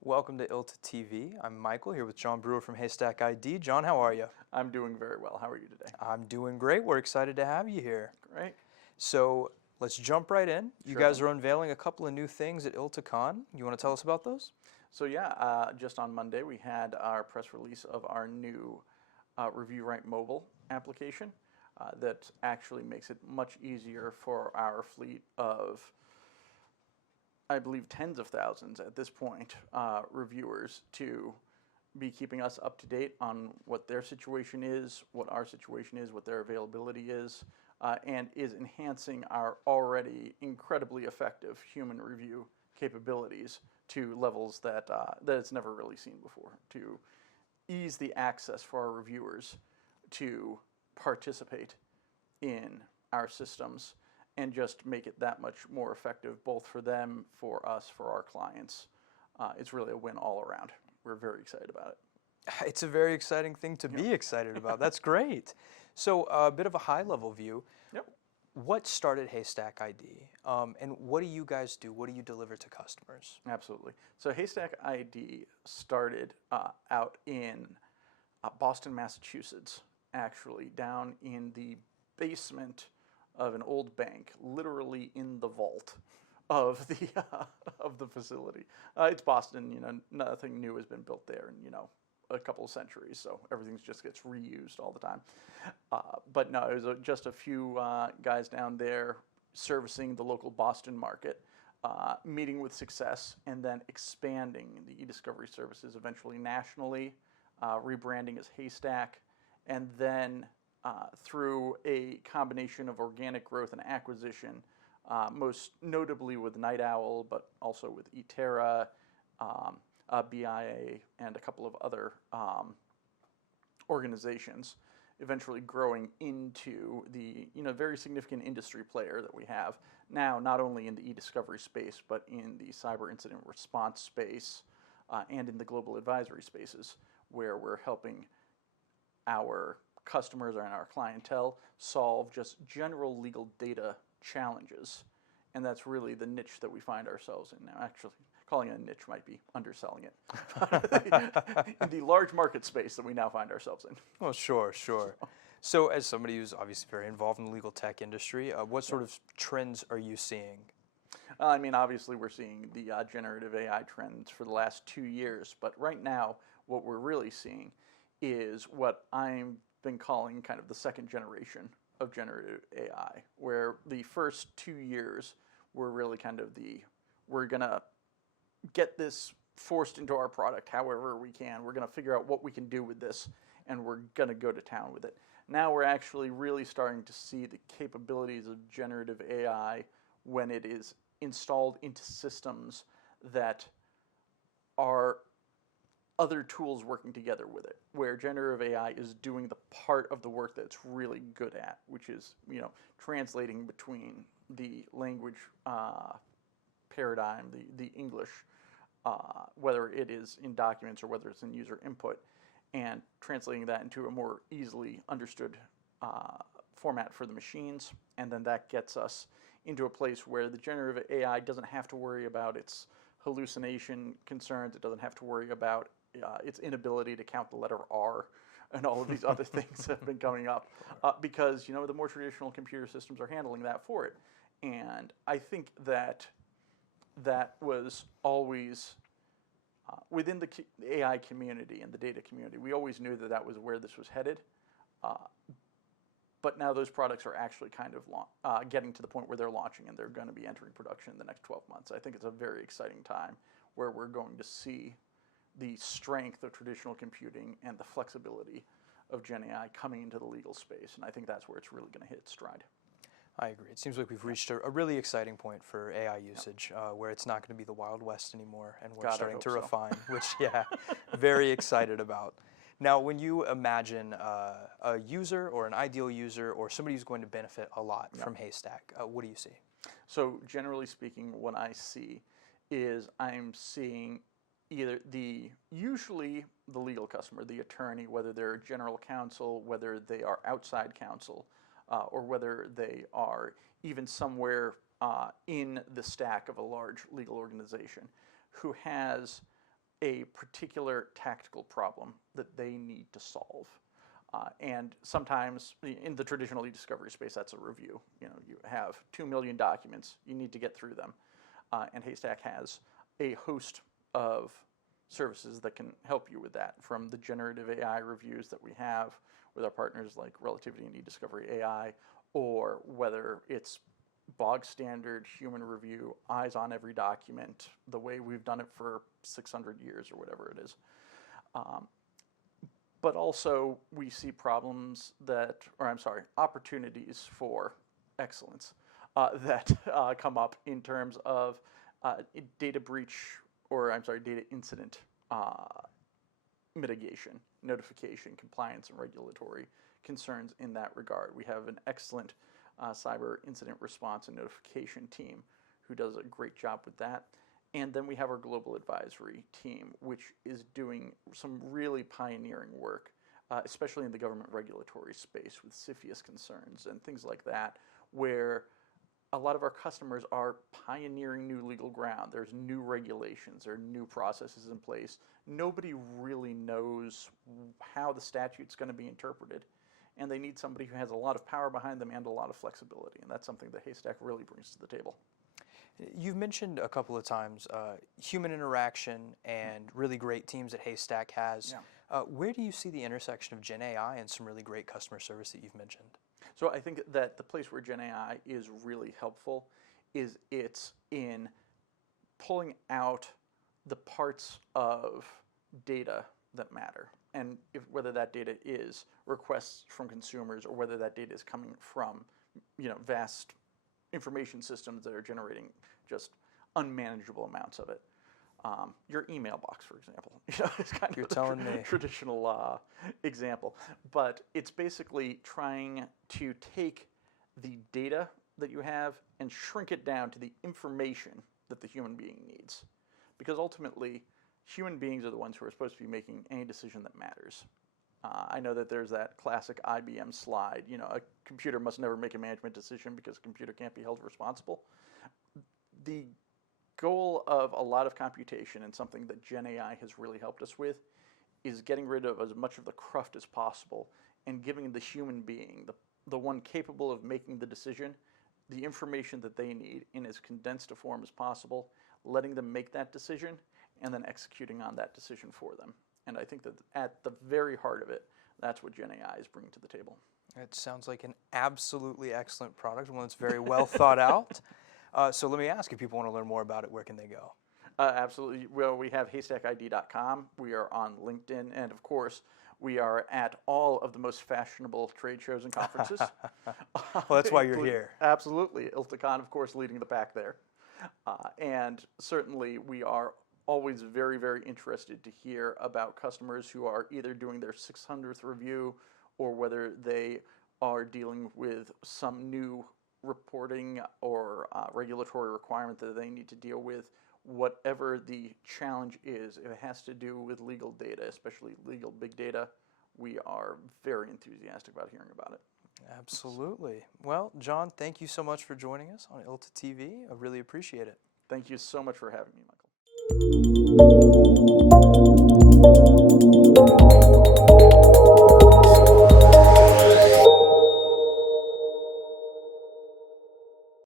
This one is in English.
Welcome to ILTA TV. I'm Michael here with John Brewer from HaystackID. John, how are you? I'm doing very well. How are you today? I'm doing great. We're excited to have you here. Great. So let's jump right in. You Sure guys thing. are unveiling a couple of new things at ILTACON. You want to tell us about those? So yeah, just on Monday we had our press release of our new ReviewRank mobile application that actually makes it much easier for our fleet of, I believe, tens of thousands at this point, reviewers to be keeping us up to date on what their situation is, what our situation is, what their availability is, and is enhancing our already incredibly effective human review capabilities to levels that it's never really seen before, to ease the access for our reviewers to participate in our systems and just make it that much more effective, both for them, for us, for our clients. It's really a win all around. We're very excited about it. It's a very exciting thing to be excited about. That's great. So a bit of a high-level view. Yep. What started HaystackID, and what do you guys do? What do you deliver to customers? Absolutely. So HaystackID started out in Boston, Massachusetts, actually, down in the basement of an old bank, literally in the vault of the facility. It's Boston, you know, nothing new has been built there in, you know, a couple of centuries, so everything just gets reused all the time. But no, it was just a few guys down there servicing the local Boston market, meeting with success, and then expanding the e-discovery services eventually nationally, rebranding as Haystack, and then through a combination of organic growth and acquisition, most notably with Night Owl, but also with eTerra, BIA, and a couple of other organizations, eventually growing into the very significant industry player that we have now, not only in the e-discovery space, but in the cyber incident response space and in the global advisory spaces, where we're helping our customers and our clientele solve just general legal data challenges. And that's really the niche that we find ourselves in now. Actually, calling it a niche might be underselling it. In the large market space that we now find ourselves in. Well, sure. So as somebody who's obviously very involved in the legal tech industry, what sort of trends are you seeing? I mean, obviously we're seeing the generative AI trends for the last 2 years, but right now what we're really seeing is what I've been calling kind of the second generation of generative AI, where the first 2 years were really kind of we're gonna get this forced into our product however we can. We're going to figure out what we can do with this, and we're going to go to town with it. Now we're actually really starting to see the capabilities of generative AI when it is installed into systems that are other tools working together with it, where generative AI is doing the part of the work that it's really good at, which is, you know, translating between the language paradigm, the English, whether it is in documents or whether it's in user input, and translating that into a more easily understood format for the machines. And then that gets us into a place where the generative AI doesn't have to worry about its hallucination concerns. It doesn't have to worry about its inability to count the letter R and all of these other things that have been coming up, because, you know, the more traditional computer systems are handling that for it. And I think that was always within the AI community and the data community. We always knew that was where this was headed, but now those products are actually kind of getting to the point where they're launching and they're going to be entering production in the next 12 months. I think it's a very exciting time where we're going to see the strength of traditional computing and the flexibility of Gen AI coming into the legal space, and I think that's where it's really going to hit its stride. I agree. It seems like we've reached a really exciting point for AI usage, where it's not going to be the Wild West anymore, and we're starting to refine, which, very excited about. Now, when you imagine a user or an ideal user or somebody who's going to benefit a lot from Haystack, what do you see? So generally speaking, what I see is I'm seeing usually the legal customer, the attorney, whether they're general counsel, whether they are outside counsel, or whether they are even somewhere in the stack of a large legal organization, who has a particular tactical problem that they need to solve. And sometimes in the traditional e-discovery space, that's a review. You have 2 million documents, you need to get through them. And Haystack has a host of services that can help you with that, from the generative AI reviews that we have with our partners like Relativity and eDiscovery AI, or whether it's bog standard human review, eyes on every document, the way we've done it for 600 years or whatever it is. But also we see opportunities for excellence that come up in terms of data breach, data incident mitigation, notification, compliance, and regulatory concerns in that regard. We have an excellent cyber incident response and notification team who does a great job with that. And then we have our global advisory team, which is doing some really pioneering work, especially in the government regulatory space with CFIUS concerns and things like that, where a lot of our customers are pioneering new legal ground. There's new regulations, there are new processes in place. Nobody really knows how the statute's going to be interpreted, and they need somebody who has a lot of power behind them and a lot of flexibility, and that's something that Haystack really brings to the table. You've mentioned a couple of times human interaction and really great teams that Haystack has. Yeah. Where do you see the intersection of Gen AI and some really great customer service that you've mentioned? So I think that the place where Gen AI is really helpful is it's in pulling out the parts of data that matter. And whether that data is requests from consumers or whether that data is coming from vast information systems that are generating just unmanageable amounts of it. Your email box, for example, is kind of a traditional example. But it's basically trying to take the data that you have and shrink it down to the information that the human being needs. Because ultimately, human beings are the ones who are supposed to be making any decision that matters. I know that there's that classic IBM slide, a computer must never make a management decision because a computer can't be held responsible. The goal of a lot of computation, and something that Gen AI has really helped us with, is getting rid of as much of the cruft as possible and giving the human being, the one capable of making the decision, the information that they need in as condensed a form as possible, letting them make that decision, and then executing on that decision for them. And I think that at the very heart of it, that's what Gen AI is bringing to the table. It sounds like an absolutely excellent product, one that's very well thought out. So let me ask, if people want to learn more about it, where can they go? Absolutely. Well, we have HaystackID.com. We are on LinkedIn. And of course, we are at all of the most fashionable trade shows and conferences. Well, that's why you're here. Absolutely. ILTACON, of course, leading the pack there. And certainly, we are always very, very interested to hear about customers who are either doing their 600th review or whether they are dealing with some new reporting or regulatory requirement that they need to deal with. Whatever the challenge is, if it has to do with legal data, especially legal big data, we are very enthusiastic about hearing about it. Absolutely. Well, John, thank you so much for joining us on ILTA TV. I really appreciate it. Thank you so much for having me, Michael.